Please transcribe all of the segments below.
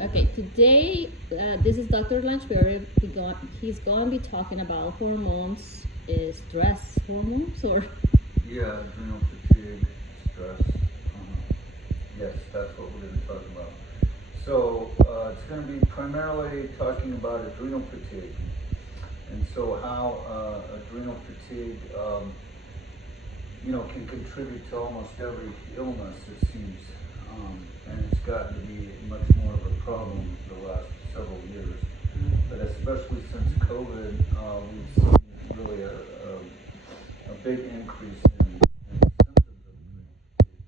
Okay, today this is Dr. Lanchberry. He's going to be talking about hormones, stress hormones, or Yeah, adrenal fatigue, stress. Yes, that's what we're going to talk about. So it's going to be primarily talking about adrenal fatigue, and so how adrenal fatigue, can contribute to almost every illness, it seems, and it's gotten to be much more of a problem the last several years. But especially since COVID, we've seen really a big increase in symptoms of adrenal fatigue,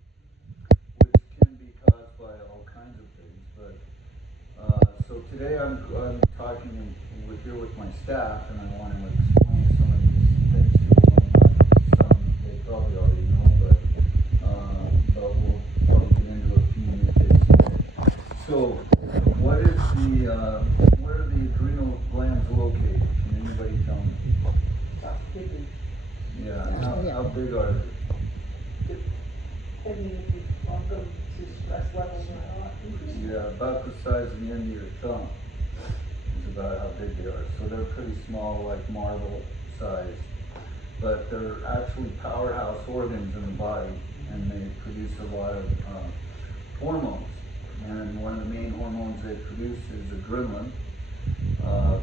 which can be caused by all kinds of things. But so today I'm talking here with my staff, and I want to explain some of these things to them. Some they probably already know, but we'll probably get into a few new things today. So, what is where are the adrenal glands located? Can anybody tell me? Yeah. How big are they? Depending if you want them to stress levels or not. Yeah, about the size of the end of your thumb is about how big they are. So they're pretty small, like marble size. But they're actually powerhouse organs in the body, and they produce a lot of hormones. And one of the main hormones they produce is adrenaline,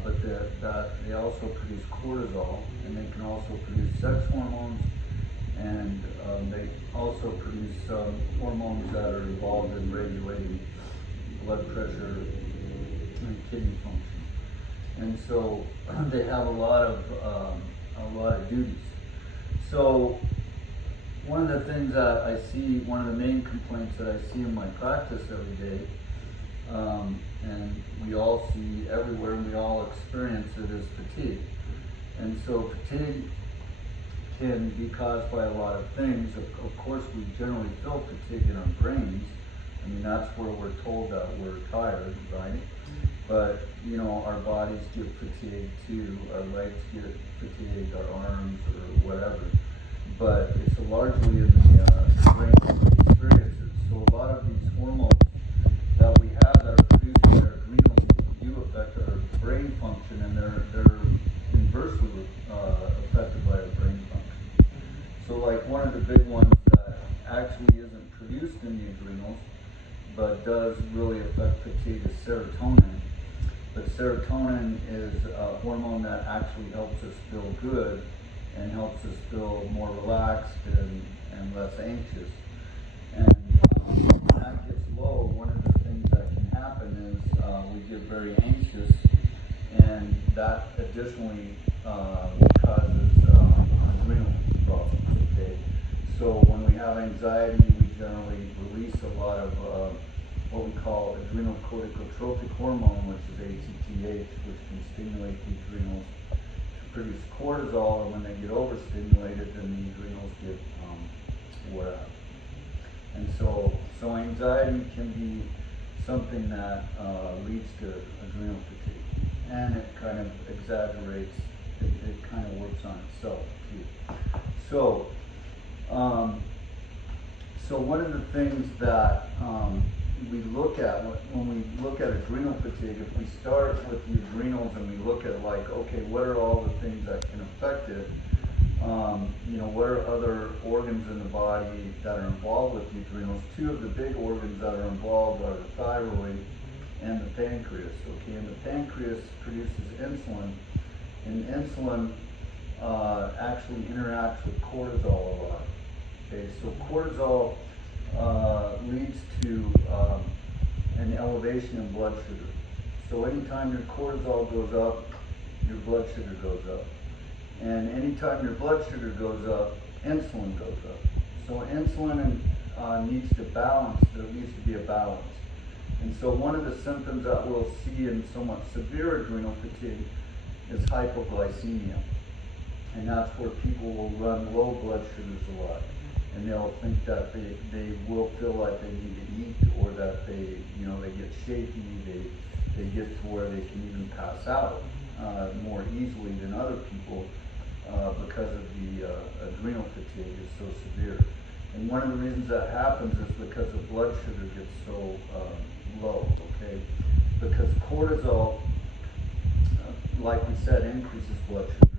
but they also produce cortisol, and they can also produce sex hormones, and they also produce hormones that are involved in regulating blood pressure and kidney function. And so they have a lot of duties. So one of the things that I see, one of the main complaints that I see in my practice every day, and we all see everywhere, and we all experience it, is fatigue. And so fatigue can be caused by a lot of things. Of course, we generally feel fatigue in our brains. I mean, that's where we're told that we're tired, right? But, our bodies get fatigued too. Our legs get fatigued, our arms, or whatever. But it's largely in the brain experiences. So a lot of these hormones that we have that are produced by our adrenals do affect our brain function, and they're inversely affected by our brain function. So like one of the big ones that actually isn't produced in the adrenals, but does really affect fatigue, is serotonin. But serotonin is a hormone that actually helps us feel good and helps us feel more relaxed and less anxious. And when that gets low, one of the things that can happen is we get very anxious, and that additionally causes adrenal problems. Okay, so when we have anxiety, we generally release a lot of what we call adrenal corticotropic hormone, which is ACTH, which can stimulate the adrenals to produce cortisol, and when they get overstimulated, then the adrenals get wore out. And so anxiety can be something that leads to adrenal fatigue, and it kind of exaggerates. It kind of works on itself too. So, um, so one of the things that we look at when we look at adrenal fatigue, if we start with the adrenals and we look at, like, okay, what are all the things that can affect it? What are other organs in the body that are involved with the adrenals? Two of the big organs that are involved are the thyroid and the pancreas. Okay, and the pancreas produces insulin, and insulin actually interacts with cortisol a lot. Okay, so cortisol leads to an elevation in blood sugar. So anytime your cortisol goes up, your blood sugar goes up. And anytime your blood sugar goes up, insulin goes up. So insulin needs to balance. There needs to be a balance. And so one of the symptoms that we'll see in somewhat severe adrenal fatigue is hypoglycemia. And that's where people will run low blood sugars a lot. And they'll think that they will feel like they need to eat, or that they get shaky, they get to where they can even pass out more easily than other people because of the adrenal fatigue is so severe. And one of the reasons that happens is because the blood sugar gets so low, okay? because cortisol, like we said, increases blood sugar.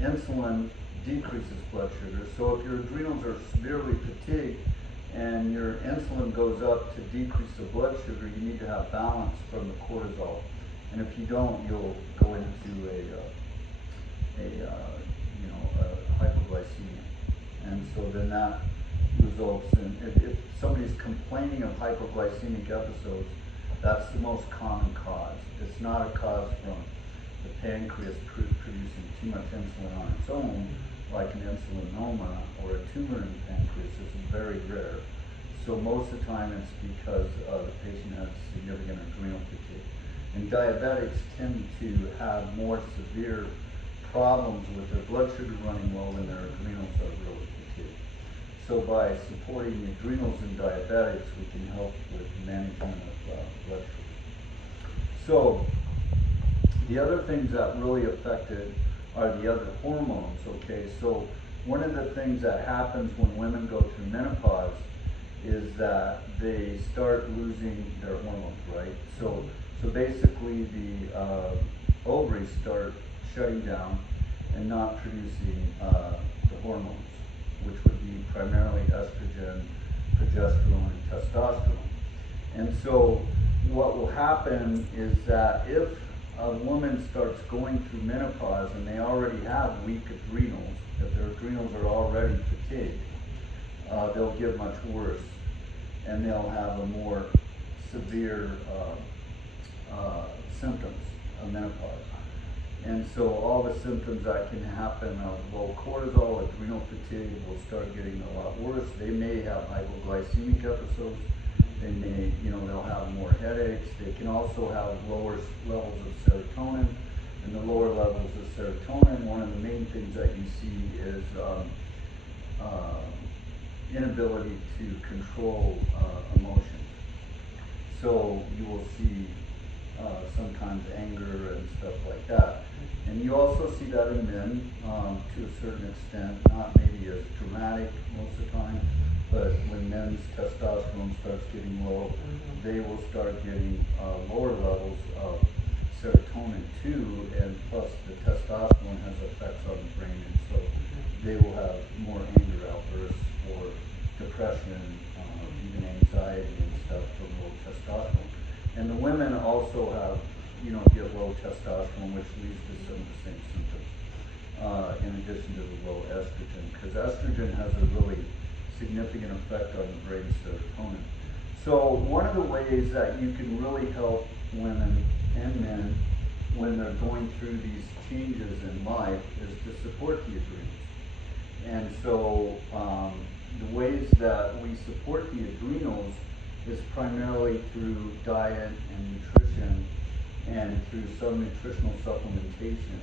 Insulin decreases blood sugar. So if your adrenals are severely fatigued and your insulin goes up to decrease the blood sugar, you need to have balance from the cortisol. And if you don't, you'll go into a hypoglycemia. And so then that results in, if somebody's complaining of hypoglycemic episodes, that's the most common cause. It's not a cause from the pancreas producing too much insulin on its own, like an insulinoma or a tumor in the pancreas. This is very rare. So most of the time it's because the patient has significant adrenal fatigue. And diabetics tend to have more severe problems with their blood sugar running low when their adrenals are really fatigued. So by supporting the adrenals in diabetics, we can help with management of blood sugar. So the other things that really affected are the other hormones, okay? So one of the things that happens when women go through menopause is that they start losing their hormones, right? So basically the ovaries start shutting down and not producing the hormones, which would be primarily estrogen, progesterone, and testosterone. And so what will happen is that if a woman starts going through menopause and they already have weak adrenals, if their adrenals are already fatigued, they'll get much worse and they'll have a more severe symptoms of menopause. And so all the symptoms that can happen of low cortisol, adrenal fatigue will start getting a lot worse. They may have hypoglycemic episodes. They may, they'll have more headaches. They can also have lower levels of serotonin. And the lower levels of serotonin, one of the main things that you see is inability to control emotions. So you will see sometimes anger and stuff like that. And you also see that in men to a certain extent, not maybe as dramatic most of the time, but when men's testosterone starts getting low, they will start getting lower levels of serotonin too, and plus the testosterone has effects on the brain, and so they will have more anger outbursts or depression, even anxiety and stuff from low testosterone. And the women also have, get low testosterone, which leads to some of the same symptoms, in addition to the low estrogen, because estrogen has a really significant effect on the brain serotonin. So one of the ways that you can really help women and men when they're going through these changes in life is to support the adrenals. And so the ways that we support the adrenals is primarily through diet and nutrition and through some nutritional supplementation.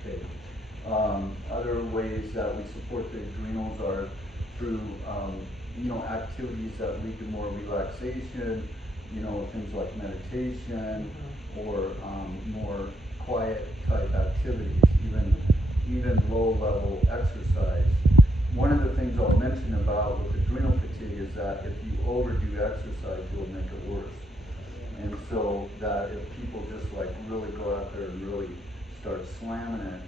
Okay. Other ways that we support the adrenals are through activities that lead to more relaxation, things like meditation or more quiet type activities, even low level exercise. One of the things I'll mention about with adrenal fatigue is that if you overdo exercise, you'll make it worse. And so that if people just like really go out there and really start slamming it,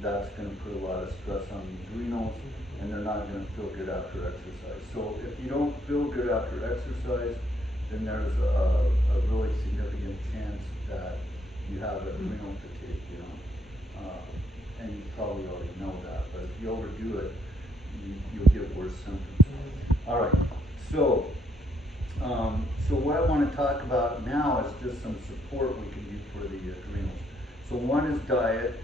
that's going to put a lot of stress on the adrenals, and they're not going to feel good after exercise. So if you don't feel good after exercise, then there's a really significant chance that you have adrenal fatigue, and you probably already know that, but if you overdo it, you'll get worse symptoms. All right, so what I want to talk about now is just some support we can do for the adrenals. So one is diet.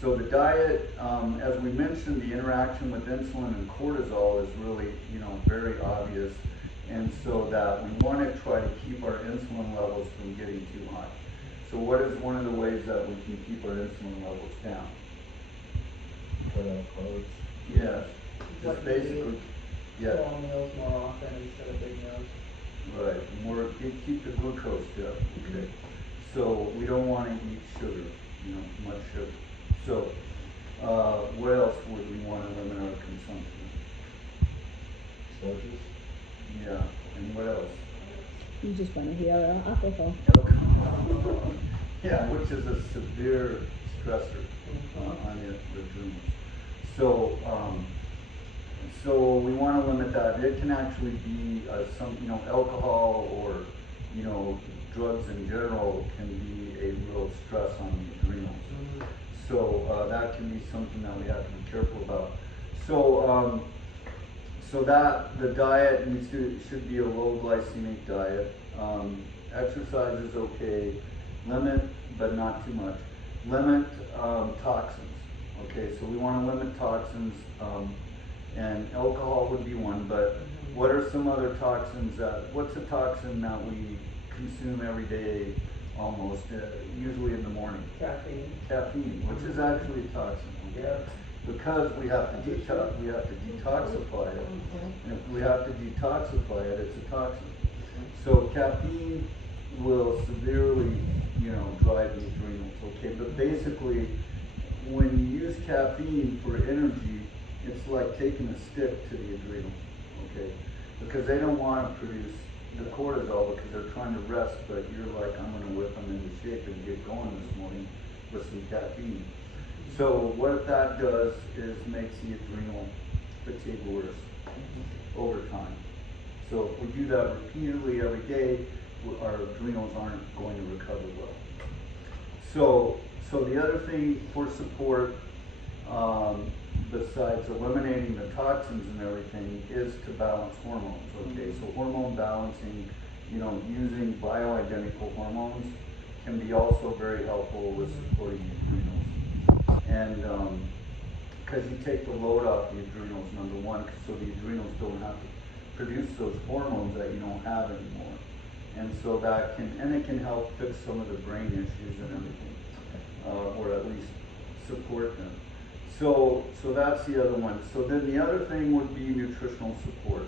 So the diet, as we mentioned, the interaction with insulin and cortisol is really, very obvious, and so that we want to try to keep our insulin levels from getting too high. So what is one of the ways that we can keep our insulin levels down? Cut out carbs. Yes, just basically, yeah. Small meals more often instead of big meals. Right, keep the glucose down, okay? So we don't want to eat sugar, much sugar. So what else would we want to limit our consumption? Starches. Yeah, and what else? You just want to hear alcohol. Alcohol. Yeah, which is a severe stressor on the adrenals. So, so we want to limit that. It can actually be some, alcohol or, drugs in general can be a real stress on the adrenals. So that can be something that we have to be careful about. So, so that the diet should be a low glycemic diet. Exercise is okay. Limit, but not too much. Limit toxins. Okay, so we want to limit toxins, and alcohol would be one. But what are some other toxins what's a toxin that we consume every day, almost, usually in the morning? Caffeine. Caffeine, which is actually a toxin. Okay? Because we have to detoxify it. And if we have to detoxify it, it's a toxin. So caffeine will severely, drive the adrenals. Okay, but basically, when you use caffeine for energy, it's like taking a stick to the adrenals. Okay, because they don't want to produce the cortisol because they're trying to rest, but you're like, I'm going to whip them into shape and get going this morning with some caffeine. So what that does is makes the adrenal fatigue worse over time. So if we do that repeatedly every day, our adrenals aren't going to recover well. So the other thing for support, besides eliminating the toxins and everything, is to balance hormones. Okay, so hormone balancing, using bioidentical hormones can be also very helpful with supporting the adrenals. And because you take the load off the adrenals, number one, so the adrenals don't have to produce those hormones that you don't have anymore. And so it can help fix some of the brain issues and everything, or at least support them. So that's the other one. So then the other thing would be nutritional support.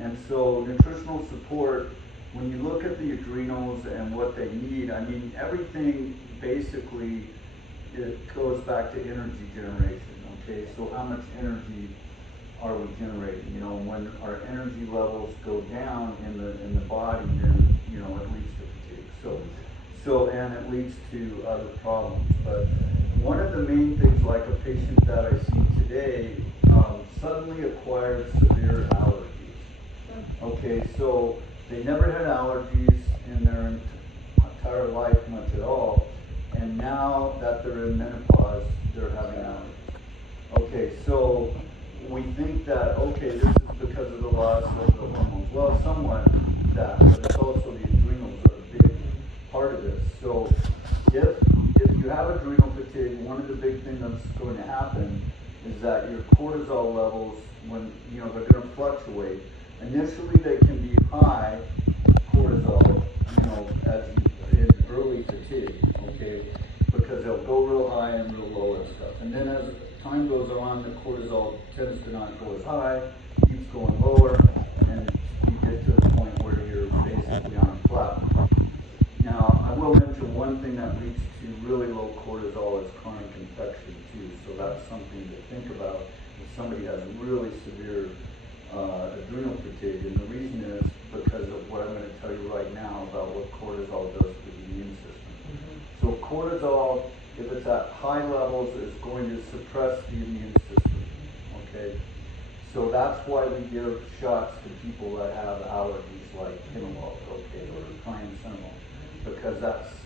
And so nutritional support, when you look at the adrenals and what they need, I mean, everything basically, it goes back to energy generation. Okay, so how much energy are we generating? When our energy levels go down in the body, then it leads to fatigue. And it leads to other problems. But one of the main things, like a patient that I see today, suddenly acquired severe allergies. Okay, so they never had allergies in their entire life much at all, and now that they're in menopause, they're having allergies. Okay, so we think that, okay, this is because of the loss of the hormones. Well, somewhat that, but it's also the adrenals are a big part of this. So if you have adrenal fatigue, one of the big things that's going to happen is that your cortisol levels, when they're going to fluctuate. Initially, they can be high cortisol, as in early fatigue, okay, because they'll go real high and real low and stuff. And then as time goes on, the cortisol tends to not go as high, keeps going lower, and you get to the point where you're basically on a flat. Now, I will mention one thing that leads to really low cortisol is chronic infection too. So that's something to think about if somebody has really severe adrenal fatigue. And the reason is because of what I'm going to tell you right now about what cortisol does to the immune system. So cortisol, if it's at high levels, is going to suppress the immune system. Okay? So that's why we give shots to people that have allergies like Kinnolog, okay, or triamcinolone. Because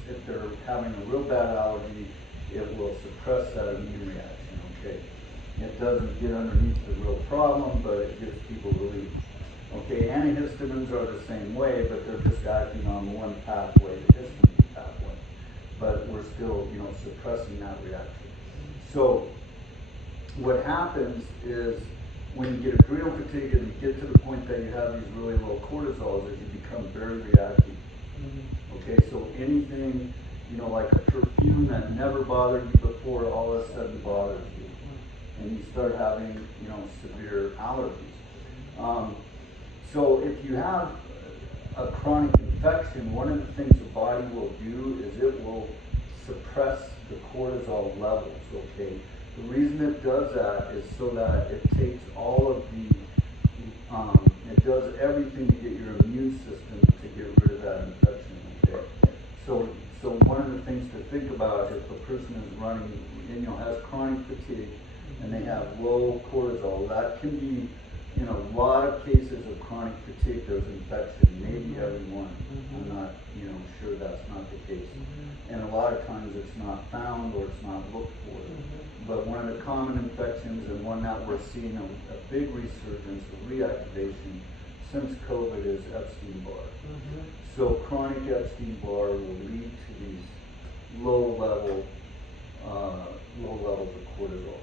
if they're having a real bad allergy, it will suppress that immune reaction, okay? It doesn't get underneath the real problem, but it gives people relief. Okay, antihistamines are the same way, but they're just acting on one pathway, the histamine pathway. But we're still, suppressing that reaction. So what happens is when you get adrenal fatigue and you get to the point that you have these really low cortisols, is you become very reactive. Okay, so anything, like a perfume that never bothered you before, all of a sudden bothers you. And you start having, severe allergies. So if you have a chronic infection, one of the things the body will do is it will suppress the cortisol levels, okay? The reason it does that is so that it takes all of it does everything to get your immune system to get rid of that infection, okay? So So one of the things to think about if a person is running, has chronic fatigue and they have low cortisol, that can be, in a lot of cases of chronic fatigue, there's infection, maybe everyone. I'm not, sure that's not the case. And a lot of times it's not found or it's not looked for. But one of the common infections and one that we're seeing a big resurgence, a reactivation since COVID is Epstein-Barr. So chronic Epstein-Barr will lead to these low levels of cortisol.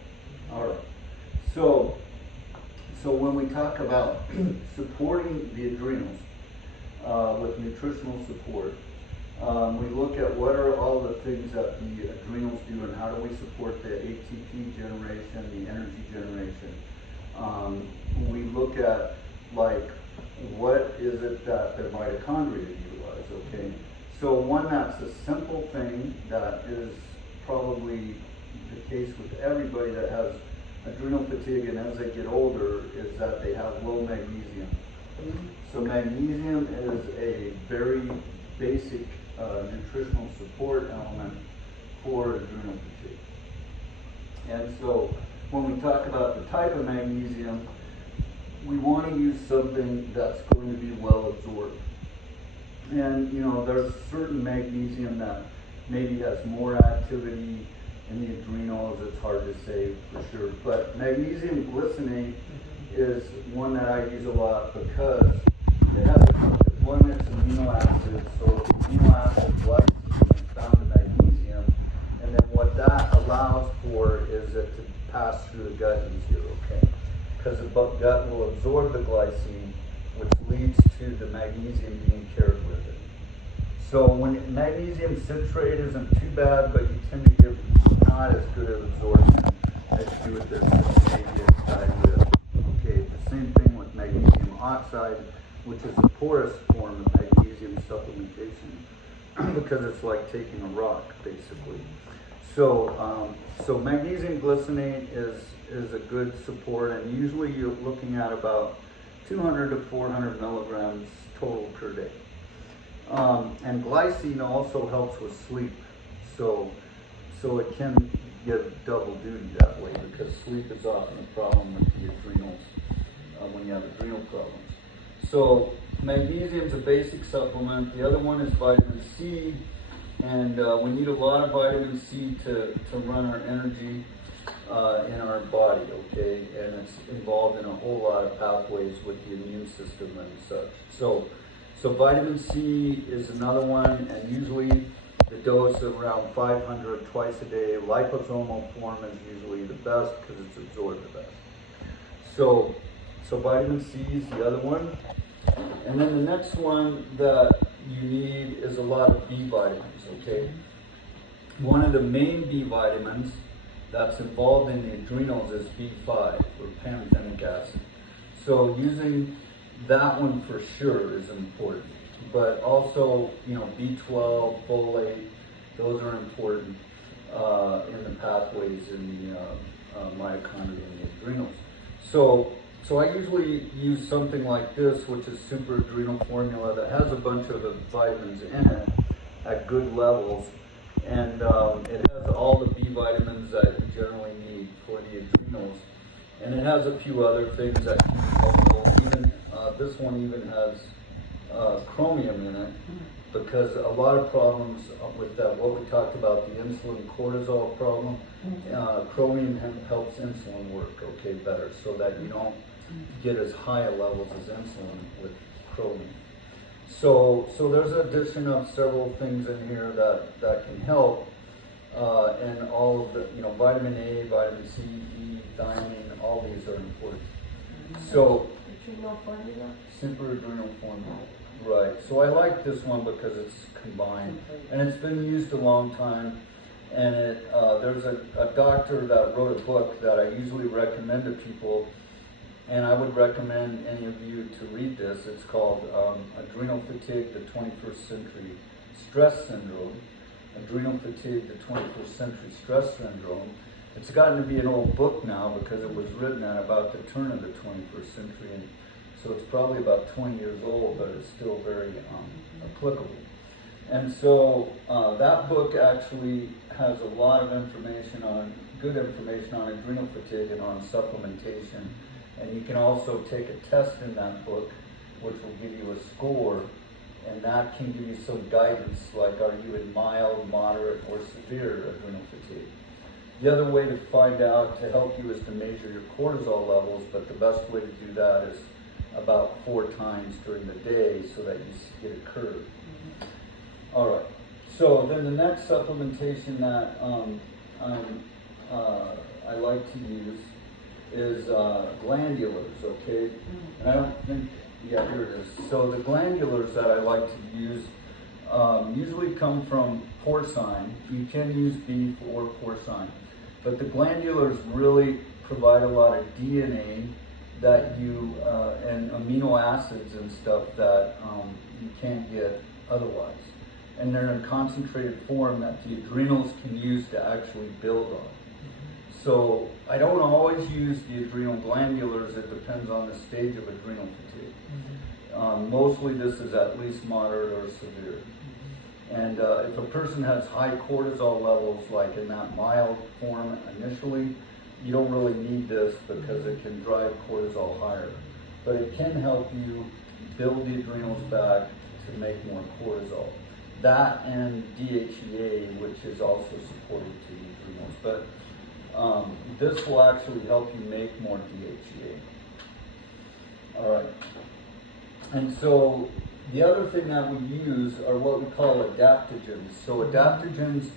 All right. So when we talk about supporting the adrenals with nutritional support, we look at what are all the things that the adrenals do and how do we support the ATP generation, the energy generation. We look at what is it that the mitochondria utilize, okay? So one that's a simple thing that is probably the case with everybody that has adrenal fatigue and as they get older is that they have low magnesium. So magnesium is a very basic nutritional support element for adrenal fatigue. And so when we talk about the type of magnesium, we want to use something that's going to be well absorbed. And there's certain magnesium that maybe has more activity in the adrenals. It's hard to say for sure. But magnesium glycinate is one that I use a lot because it has one, it's amino acid. So the amino acid glycine is found in magnesium. And then what that allows for is it to pass through the gut easier, okay? Because the gut will absorb the glycine, which leads to the magnesium being carried with it. So when magnesium citrate isn't too bad, but you tend to get not as good of absorption as you do with this magnesium diet. Okay, the same thing with magnesium oxide, which is a porous form of magnesium supplementation because it's like taking a rock, basically. So magnesium glycinate is a good support, and usually you're looking at about 200 to 400 milligrams total per day. And glycine also helps with sleep, so it can give double duty that way because sleep is often a problem with the adrenals when you have adrenal problems. So magnesium is a basic supplement. The other one is vitamin C. And we need a lot of vitamin C to run our energy in our body, okay? And it's involved in a whole lot of pathways with the immune system and such. So vitamin C is another one, and usually the dose of around 500 twice a day. Liposomal form is usually the best because it's absorbed the best. So vitamin C is the other one. And then the next one that you need is a lot of B vitamins, okay? One of the main B vitamins that's involved in the adrenals is B5, or pantothenic acid. So using that one for sure is important. But also, B12, folate, those are important in the pathways in the mitochondria and the adrenals. So I usually use something like this, which is super adrenal formula that has a bunch of the vitamins in it at good levels. And it has all the B vitamins that you generally need for the adrenals. And it has a few other things that keep it helpful. Even this one even has chromium in it because a lot of problems with that, what we talked about, the insulin cortisol problem, chromium helps insulin work better so that you don't get as high a levels as insulin with chromium. So there's an addition of several things in here that can help, and all of the, vitamin A, vitamin C, E, thiamine, all these are important. So, Adrenal formula? super adrenal formula, right. So I like this one because it's combined, and it's been used a long time. And there's a doctor that wrote a book that I usually recommend to people, and I would recommend any of you to read this. It's called Adrenal Fatigue, the 21st Century Stress Syndrome. Adrenal Fatigue, the 21st Century Stress Syndrome. It's gotten to be an old book now because it was written at about the turn of the 21st century, and so it's probably about 20 years old, but it's still very applicable. And so that book actually has a lot of information on, good information on adrenal fatigue and on supplementation. And you can also take a test in that book, which will give you a score, and that can give you some guidance, like are you in mild, moderate, or severe adrenal fatigue. The other way to find out, to help you, is to measure your cortisol levels, but the best way to do that is about 4 times during the day so that you get a curve. All right. So then the next supplementation that I like to use is glandulars, okay? And I don't think, yeah, here it is. So the glandulars that I like to use usually come from porcine. You can use beef or porcine. But the glandulars really provide a lot of DNA that you, and amino acids and stuff that you can't get otherwise. And they're in concentrated form that the adrenals can use to actually build on. So I don't always use the adrenal glandulars. It depends on the stage of adrenal fatigue. Mostly this is at least moderate or severe. And if a person has high cortisol levels, like in that mild form initially, you don't really need this because it can drive cortisol higher. But it can help you build the adrenals back to make more cortisol. That and DHEA, which is also supportive to the adrenals. But this will actually help you make more DHEA. All right. And so the other thing that we use are what we call adaptogens. So adaptogens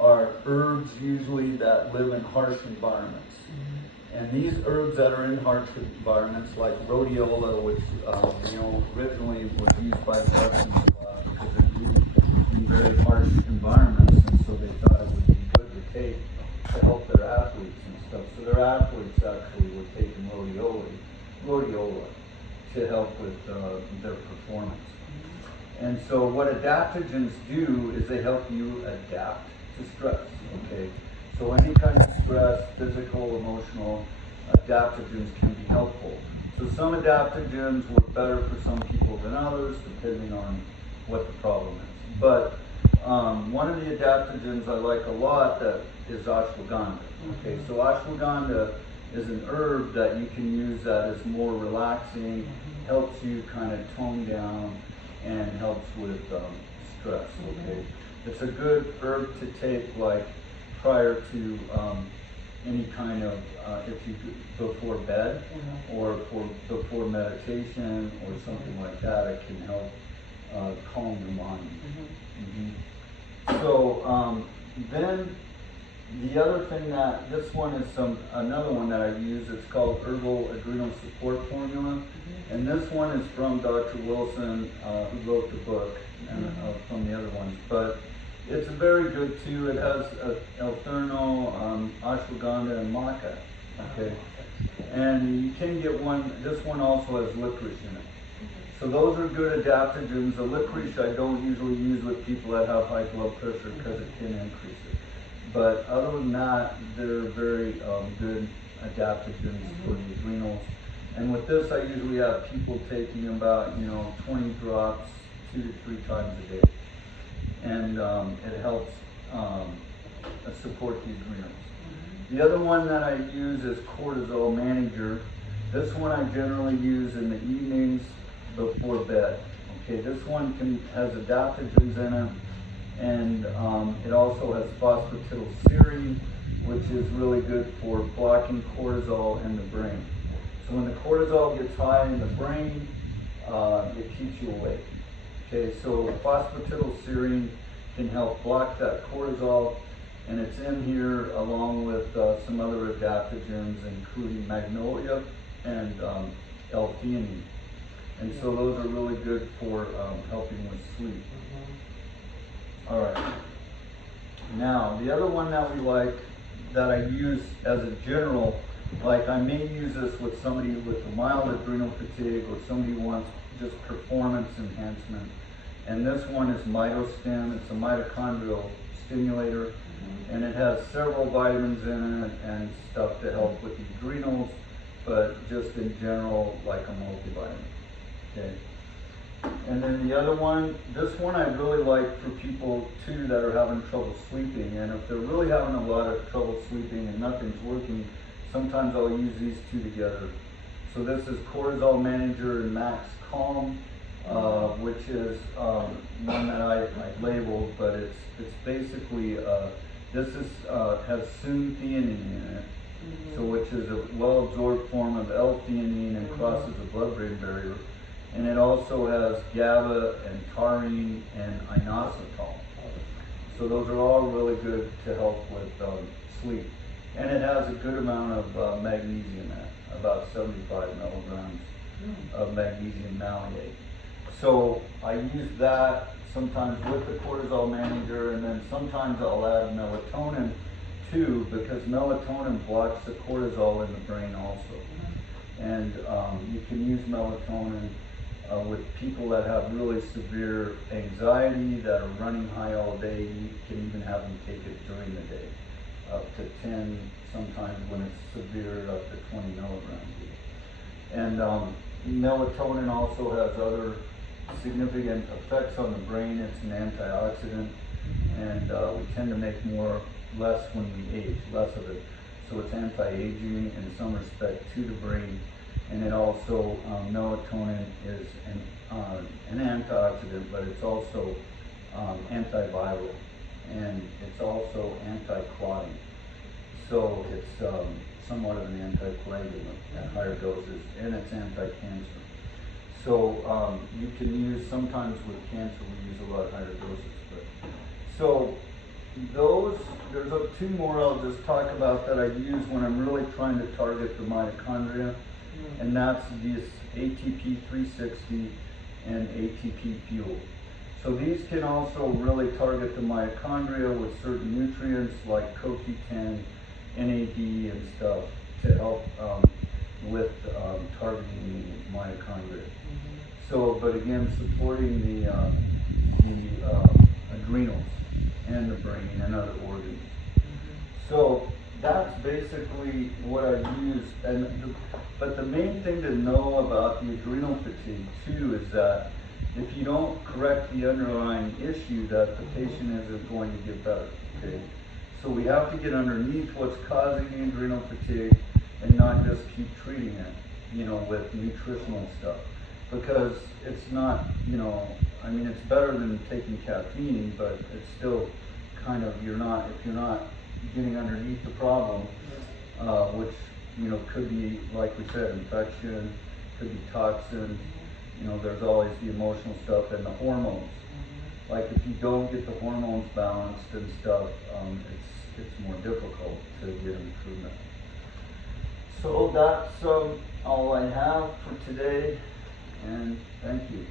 are herbs usually that live in harsh environments. And these herbs that are in harsh environments, like rhodiola, which originally was used by the Russians a lot because it grew in very harsh environments, and so they thought it would be good to take to help their athletes and stuff. So their athletes actually were taking rhodiola to help with their performance. And so what adaptogens do is they help you adapt to stress, okay? So any kind of stress, physical, emotional, adaptogens can be helpful. So some adaptogens work better for some people than others, depending on what the problem is. But one of the adaptogens I like a lot that is ashwagandha. Okay, so ashwagandha is an herb that you can use that is more relaxing, helps you kind of tone down, and helps with stress. Okay, it's a good herb to take like prior to any kind of before bed or before meditation or something like that. It can help calm your mind. So then the other thing that this one is another one that I use. It's called Herbal Adrenal Support Formula, and this one is from Dr. Wilson, who wrote the book, and from the other ones. But it's very good too. It has L-Therno, ashwagandha, and maca. Okay, and you can get one. This one also has licorice in it. So those are good adaptogens. The licorice I don't usually use with people that have high blood pressure because it can increase it. But other than that, they're very good adaptogens for the adrenals. And with this, I usually have people taking about 20 drops 2 to 3 times a day, and it helps support the adrenals. The other one that I use is cortisol manager. This one I generally use in the evenings before bed. Okay, this one has adaptogens in it, and it also has phosphatidylserine, which is really good for blocking cortisol in the brain. So when the cortisol gets high in the brain, it keeps you awake. Okay, so phosphatidylserine can help block that cortisol, and it's in here along with some other adaptogens, including magnolia and L-theanine. And so those are really good for helping with sleep. All right. Now, the other one that we like, that I use as a general, like I may use this with somebody with a mild adrenal fatigue or somebody who wants just performance enhancement. And this one is Mitostem. It's a mitochondrial stimulator, and it has several vitamins in it and stuff to help with the adrenals, but just in general like a multivitamin. Okay. And then the other one, this one I really like for people too that are having trouble sleeping. And if they're really having a lot of trouble sleeping and nothing's working, sometimes I'll use these two together. So this is Cortisol Manager and Max Calm, which is one that I labeled, but it's basically this is has suntheanine in it, so which is a well-absorbed form of L-theanine and crosses the blood-brain barrier. And it also has GABA and taurine and inositol. So those are all really good to help with sleep. And it has a good amount of magnesium in it, about 75 milligrams of magnesium malate. So I use that sometimes with the cortisol manager, and then sometimes I'll add melatonin too, because melatonin blocks the cortisol in the brain also. And you can use melatonin with people that have really severe anxiety, that are running high all day. You can even have them take it during the day, up to 10, sometimes when it's severe, up to 20 milligrams. And melatonin also has other significant effects on the brain. It's an antioxidant, and we tend to make less when we age, less of it. So it's anti-aging in some respect to the brain. And it also, melatonin is an antioxidant, but it's also antiviral, and it's also anti-clotting. So it's somewhat of an anticoagulant at higher doses, and it's anti-cancer. So you can use, sometimes with cancer we use a lot higher doses. So there's two more I'll just talk about that I use when I'm really trying to target the mitochondria. And that's this ATP 360 and ATP fuel. So these can also really target the mitochondria with certain nutrients like CoQ10, NAD, and stuff to help with targeting the mitochondria. So, but again, supporting the adrenals and the brain and other organs. So that's basically what I use. But the main thing to know about the adrenal fatigue too is that if you don't correct the underlying issue, that the patient isn't going to get better. Okay, so we have to get underneath what's causing the adrenal fatigue and not just keep treating it, with nutritional stuff, because it's not, I mean, it's better than taking caffeine, but it's still kind of, if you're not getting underneath the problem, which could be, like we said, infection, could be toxins. There's always the emotional stuff and the hormones. Like if you don't get the hormones balanced and stuff, it's more difficult to get improvement. So that's all I have for today, and thank you.